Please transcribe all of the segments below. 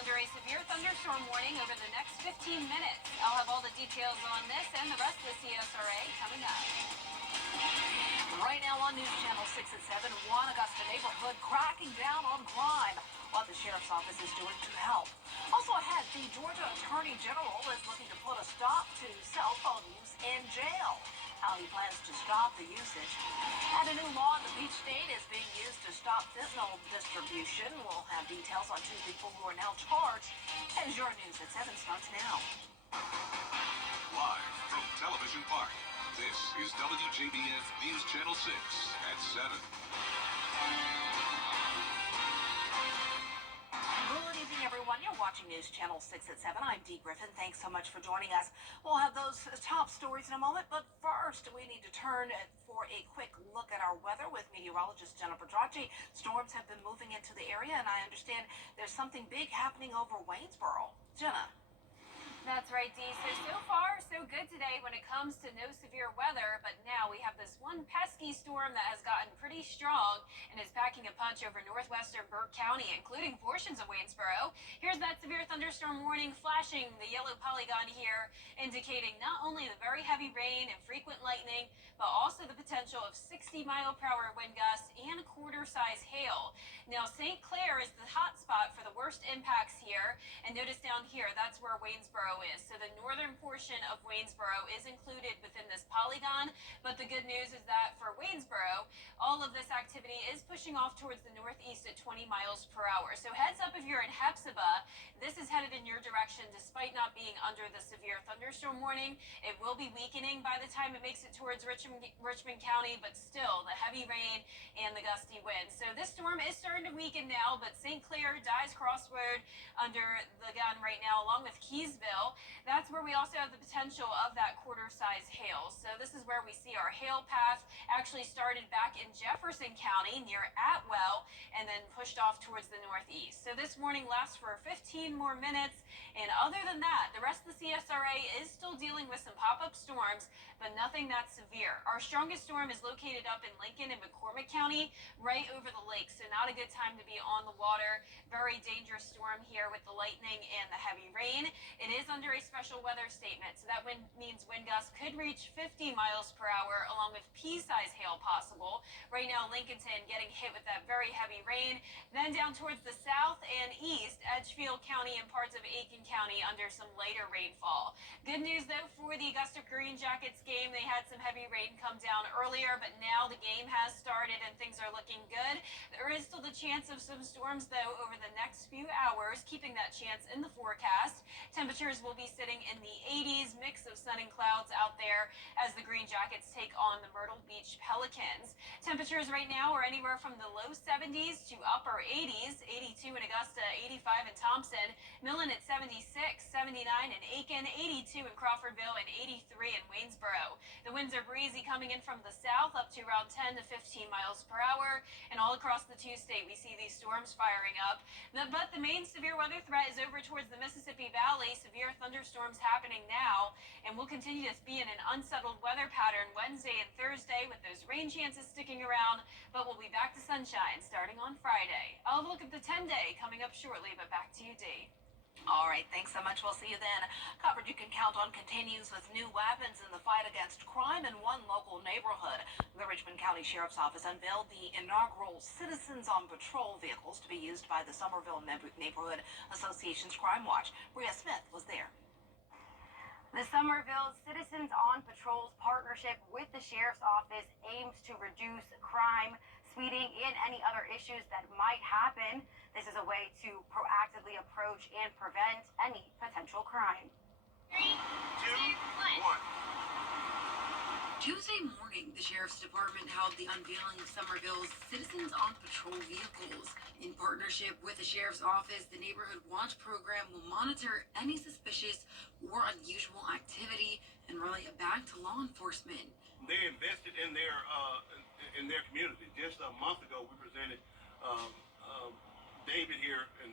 under a severe thunderstorm warning over the next 15 minutes. I'll have all the details on this and the rest of the CSRA coming up. Right now on News Channel 6 at 7, one Augusta neighborhood cracking down on crime. What the sheriff's office is doing to help. Also ahead, the Georgia Attorney General is looking to put a stop to cell phone use in jail. How he plans to stop the usage. And a new law in the Peach State is being used to stop fentanyl distribution. We'll have details on two people who are now charged. As your news at 7 starts now. Live from Television Park, this is WJBF News Channel 6 at 7. Good evening, everyone. You're watching News Channel 6 at 7. I'm Dee Griffin. Thanks so much for joining us. We'll have those top stories in a moment, but first, we need to turn for a quick look at our weather with meteorologist Jennifer Draghi. Storms have been moving into the area, and I understand there's something big happening over Waynesboro. Jenna. That's right, Dee. So far, so good today when it comes to no severe weather, but now we have this one pesky storm that has gotten pretty strong and is packing a punch over northwestern Burke County, including portions of Waynesboro. Here's that severe thunderstorm warning flashing the yellow polygon here, indicating not only the very heavy rain and frequent lightning, but also the potential of 60-mile-per-hour wind gusts and quarter-size hail. Now, St. Clair is the hot spot for the worst impacts here, and notice down here, that's where Waynesboro is. So the northern portion of Waynesboro is included within this polygon, but the good news is that for Waynesboro, all of this activity is pushing off towards the northeast at 20 miles per hour. So heads up if you're in Hepzibah, this is headed in your direction despite not being under the severe thunderstorm warning. It will be weakening by the time it makes it towards Richmond County, but still the heavy rain and the gusty winds. So this storm is starting to weaken now, but St. Clair, Dyes Crossroad under the gun right now, along with Keysville. That's where we also have the potential of that quarter-size hail. So this is where we see our hail path actually started back in Jefferson County near Atwell and then pushed off towards the northeast. So this warning lasts for 15 more minutes. And other than that, the rest of the CSRA is still dealing with some pop-up storms, but nothing that severe. Our strongest storm is located up in Lincoln and McCormick County, right over the lake. So not a good time to be on the water. Very dangerous storm here with the lightning and the heavy rain. It is under a special weather statement, so that means wind gusts could reach 50 miles per hour, along with pea-size hail possible. Right now, Lincolnton getting hit with that very heavy rain. Then down towards the south and east, Edgefield County and parts of Aiken County under some lighter rainfall. Good news, though, for the Augusta Green Jackets game. They had some heavy rain come down earlier, but now the game has started and things are looking good. There is still the chance of some storms, though, over the next few hours, keeping that chance in the forecast. Temperatures will be sitting in the 80s, mix of sun and clouds out there as the Green Jackets take on the Myrtle Beach Pelicans. Temperatures right now are anywhere from the low 70s to upper 80s, 82 in Augusta, 85 in Thompson, Millen at 76, 79 in Aiken, 82 in Crawfordville, and 83 in Waynesboro. The winds are breezy coming in from the south up to around 10 to 15 miles per hour, and all across the two-state we see these storms firing up. But the main severe weather threat is over towards the Mississippi Valley. Severe thunderstorms happening now, and we'll continue to be in an unsettled weather pattern Wednesday and Thursday with those rain chances sticking around, but we'll be back to sunshine starting on Friday. I'll have a look at the 10-day coming up shortly, but back to you, Dee. All right, thanks so much. We'll see you then. Coverage you can count on continues with new weapons in the fight against crime in one local neighborhood. The Richmond County Sheriff's Office unveiled the inaugural Citizens on Patrol vehicles to be used by the Somerville Neighborhood Association's Crime Watch. Bria Smith was there. The Somerville Citizens on Patrol's partnership with the Sheriff's Office aims to reduce crime, speeding, and any other issues that might happen. This is a way to proactively approach and prevent any potential crime. 3, 2, 1. Tuesday morning, the Sheriff's Department held the unveiling of Somerville's Citizens on Patrol vehicles. In partnership with the Sheriff's Office, the Neighborhood Watch program will monitor any suspicious or unusual activity and relay it back to law enforcement. They invested in their community. Just a month ago, we presented David here and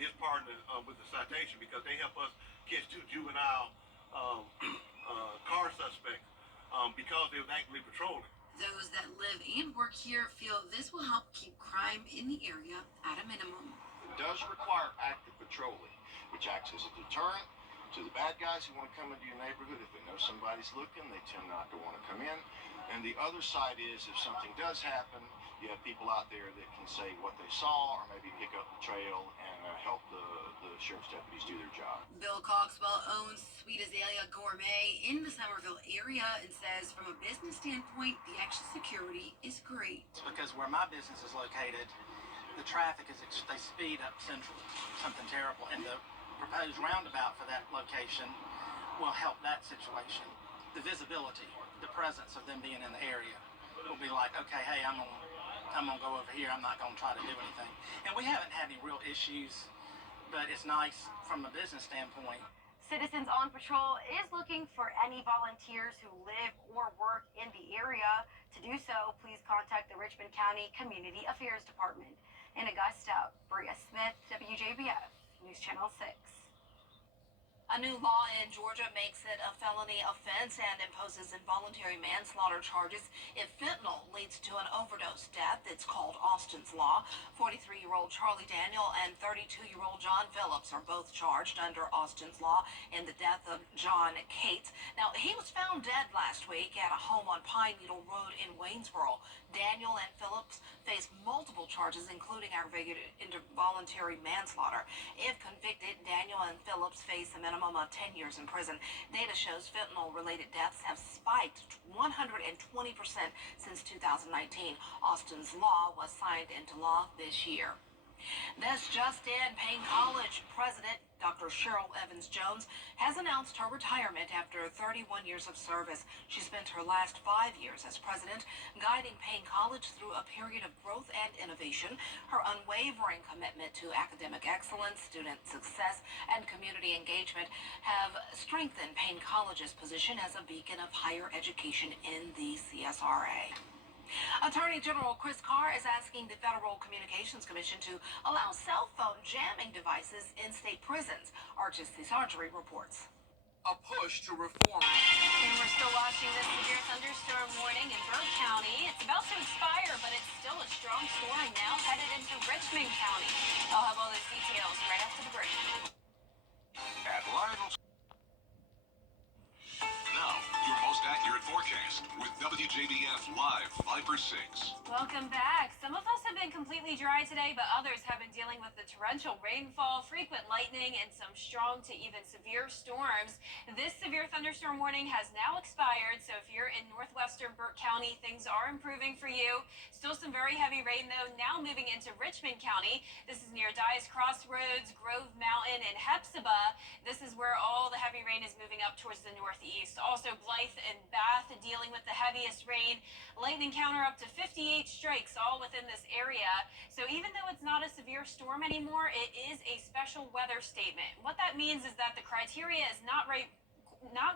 his partner with the citation because they help us catch 2 juvenile car suspects because they was actively patrolling. Those that live and work here feel this will help keep crime in the area at a minimum. It does require active patrolling, which acts as a deterrent to the bad guys who want to come into your neighborhood. If they know somebody's looking, they tend not to want to come in. And the other side is, if something does happen, you have people out there that can say what they saw or maybe pick up the trail and help the sheriff's deputies do their job. Bill Coxwell owns Sweet Azalea Gourmet in the Somerville area and says from a business standpoint, the extra security is great. It's because where my business is located, the traffic is, they speed up Central, something terrible. And the proposed roundabout for that location will help that situation. The visibility, the presence of them being in the area will be like, okay, hey, I'm gonna go over here. I'm not gonna try to do anything. And we haven't had any real issues, but it's nice from a business standpoint. Citizens on Patrol is looking for any volunteers who live or work in the area. To do so, please contact the Richmond County Community Affairs Department. In Augusta, Bria Smith, WJBF, News Channel 6. A new law in Georgia makes it a felony offense and imposes involuntary manslaughter charges if fentanyl leads to an overdose death. It's called Austin's Law. 43-year-old Charlie Daniel and 32-year-old John Phillips are both charged under Austin's Law in the death of John Cates. Now, he was found dead last week at a home on Pine Needle Road in Waynesboro. Daniel and Phillips face multiple charges, including aggravated involuntary manslaughter. If convicted, Daniel and Phillips face a minimum of 10 years in prison. Data shows fentanyl-related deaths have spiked 120% since 2019. Austin's Law was signed into law this year. This just in, Payne College President Dr. Cheryl Evans-Jones has announced her retirement after 31 years of service. She spent her last 5 years as president, guiding Payne College through a period of growth and innovation. Her unwavering commitment to academic excellence, student success, and community engagement have strengthened Payne College's position as a beacon of higher education in the CSRA. Attorney General Chris Carr is asking the Federal Communications Commission to allow cell phone jamming devices in state prisons. Archie Sargery reports. A push to reform. And we're still watching this severe thunderstorm warning in Burke County. It's about to expire, but it's still a strong storm now headed into Richmond County. I'll have all those details right after the break. At Lionel's. Now, your most accurate forecast with WJBF Live 5/6. Welcome back. Some of us have been completely dry today, but others have been dealing with the torrential rainfall, frequent lightning, and some strong to even severe storms. This severe thunderstorm warning has now expired, so if you're in northwestern Burke County, things are improving for you. Still some very heavy rain, though, now moving into Richmond County. This is near Dyes Crossroads, Grove Mountain, and Hepzibah. This is where all the heavy rain is moving up towards the northeast. Also, Blythe and Bath dealing with the heaviest rain. Lightning counter up to 58 strikes all within this area. So even though it's not a severe storm anymore, it is a special weather statement. What that means is that the criteria is not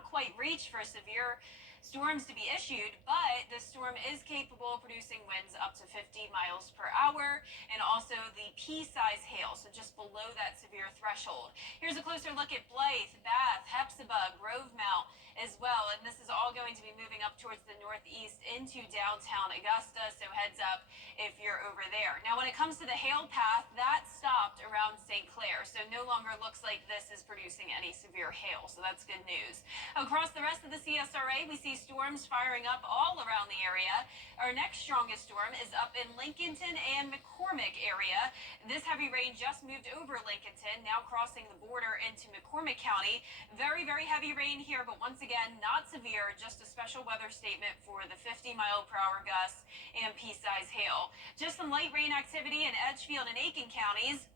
quite reached for severe storms to be issued, but the storm is capable of producing winds up to 50 miles per hour and also the pea-size hail, so just below that severe threshold. Here's a closer look at Blythe, Bath, Hepzibah, Grovemount as well, and this is all going to be moving up towards the northeast into downtown Augusta, so heads up if you're over there. Now, when it comes to the hail path, that stopped around St. Clair, so no longer looks like this is producing any severe hail, so that's good news. Across the rest of the CSRA, we see storms firing up all around the area. Our next strongest storm is up in Lincolnton and McCormick area. This heavy rain just moved over Lincolnton, now crossing the border into McCormick County. Very, very heavy rain here, but once again, not severe, just a special weather statement for the 50-mile-per-hour gusts and pea-size hail. Just some light rain activity in Edgefield and Aiken counties.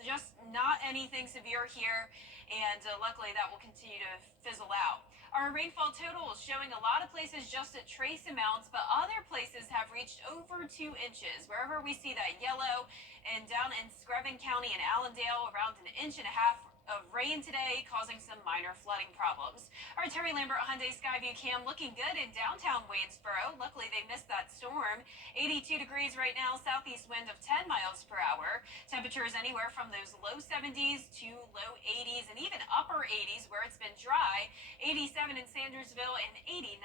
Just not anything severe here, and luckily that will continue to fizzle out. Our rainfall total is showing a lot of places just at trace amounts, but other places have reached over 2 inches. Wherever we see that yellow, and down in Screven County and Allendale, around 1.5 inches of rain today, causing some minor flooding problems. Our Terry Lambert Hyundai Skyview cam looking good in downtown Waynesboro. Luckily, they missed that storm. 82 degrees right now, southeast wind of 10 miles per hour. Temperatures anywhere from those low 70s to low 80s and even upper 80s where it's been dry. 87 in Sandersville and 89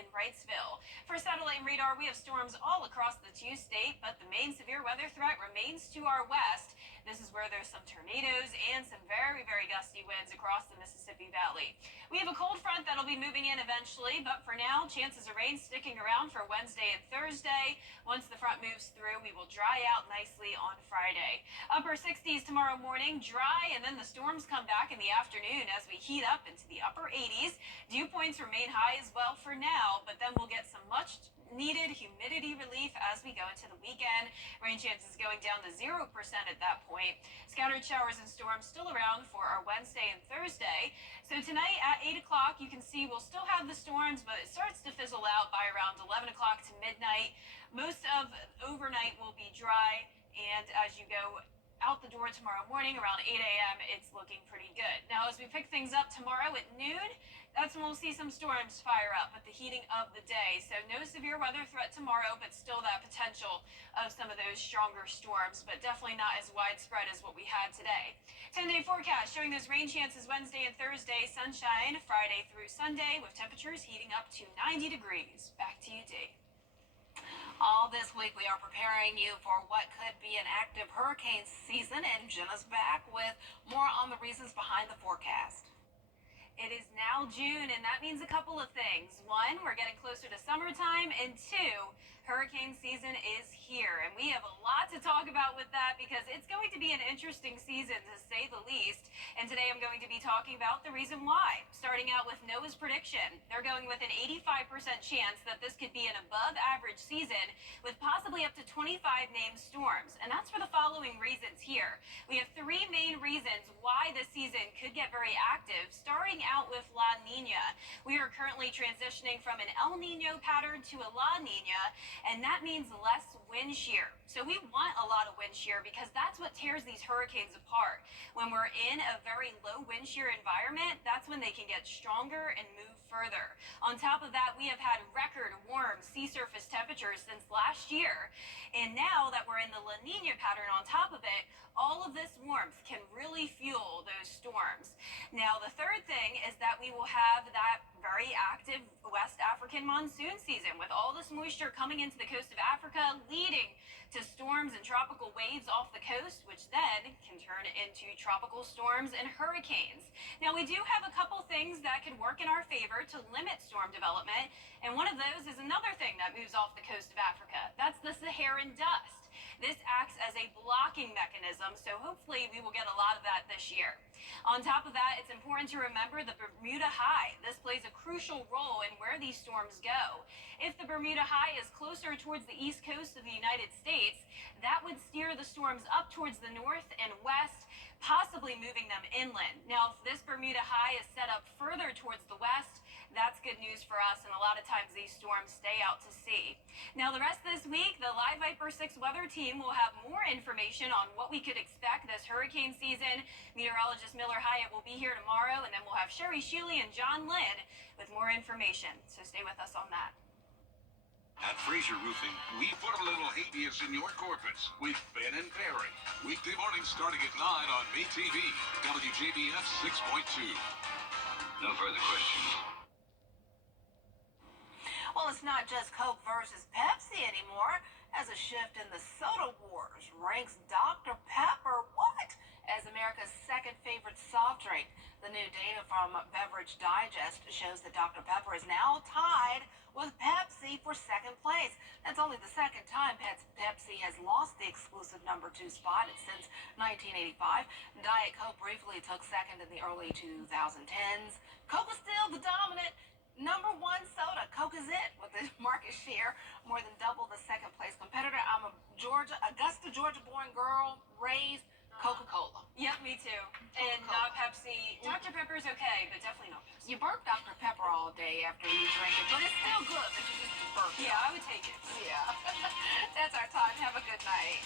in Wrightsville. For satellite and radar, we have storms all across the two-state, but the main severe weather threat remains to our west. This is where there's some tornadoes and some very, very gusty winds across the Mississippi Valley. We have a cold front that'll be moving in eventually, but for now, chances of rain sticking around for Wednesday and Thursday. Once the front moves through, we will dry out nicely on Friday. Upper 60s tomorrow morning, dry, and then the storms come back in the afternoon as we heat up into the upper 80s. Dew points remain high as well for now, but then we'll get some much needed humidity relief as we go into the weekend. Rain chances going down to 0% at that point. Scattered showers and storms still around for our Wednesday and Thursday. So tonight at 8 o'clock, you can see we'll still have the storms, but it starts to fizzle out by around 11 o'clock to midnight. Most of overnight will be dry, and as you go out the door tomorrow morning around 8 a.m., it's looking pretty good. Now, as we pick things up tomorrow at noon, that's when we'll see some storms fire up with the heating of the day. So no severe weather threat tomorrow, but still that potential of some of those stronger storms, but definitely not as widespread as what we had today. 10-day forecast showing those rain chances Wednesday and Thursday, sunshine Friday through Sunday with temperatures heating up to 90 degrees. Back to you, Dee. All this week, we are preparing you for what could be an active hurricane season, and Jenna's back with more on the reasons behind the forecast. It is now June, and that means a couple of things. One, we're getting closer to summertime, and two, hurricane season is here. And we have a lot to talk about with that because it's going to be an interesting season, to say the least. And today I'm going to be talking about the reason why. Starting out with NOAA's prediction. They're going with an 85% chance that this could be an above-average season with possibly up to 25 named storms. And that's for the following reasons here. We have three main reasons why this season could get very active, starting out with La Nina. We are currently transitioning from an El Nino pattern to a La Nina, and that means less wind shear. So we want a lot of wind shear because that's what tears these hurricanes apart. When we're in a very low wind shear environment, that's when they can get stronger and move further. On top of that, we have had record warm sea surface temperatures since last year. And now that we're in the La Nina pattern on top of it, all of this warmth can really fuel those storms. Now, the third thing is that we will have that very active West African monsoon season with all this moisture coming into the coast of Africa, leading to storms and tropical waves off the coast, which then can turn into tropical storms and hurricanes. Now, we do have a couple things that can work in our favor to limit storm development, and one of those is another thing that moves off the coast of Africa. That's the Saharan dust. This acts as a blocking mechanism, so hopefully we will get a lot of that this year. On top of that, it's important to remember the Bermuda High. This plays a crucial role in where these storms go. If the Bermuda High is closer towards the east coast of the United States, that would steer the storms up towards the north and west, possibly moving them inland. Now, if this Bermuda High is set up further towards the west, that's good news for us, and a lot of times these storms stay out to sea. Now, the rest of this week, the Live Viper 6 weather team will have more information on what we could expect this hurricane season. Meteorologist Miller Hyatt will be here tomorrow, and then we'll have Sherry Shealy and John Lynn with more information. So stay with us on that. At Fraser Roofing, we put a little habeas in your carpets with Ben and Perry. Weekday mornings starting at 9 on MayTV, WJBF 6.2. No further questions. Well, it's not just Coke versus Pepsi anymore, as a shift in the soda wars ranks Dr. Pepper, as America's second favorite soft drink. The new data from Beverage Digest shows that Dr. Pepper is now tied with Pepsi for second place. That's only the second time Pepsi has lost the exclusive number 2 spot since 1985. Diet Coke briefly took second in the early 2010s. Coke is still the dominant number 1 soda. Coke is it, with a market share more than double the second place competitor. I'm a Augusta, Georgia born girl, raised Coca-Cola. Yep, me too. And not Pepsi. Dr. Pepper's okay, but definitely not Pepsi. You burp Dr. Pepper all day after you drink it, but it's still good, but you just burp it. Yeah, I would take it. Yeah. That's our time. Have a good night.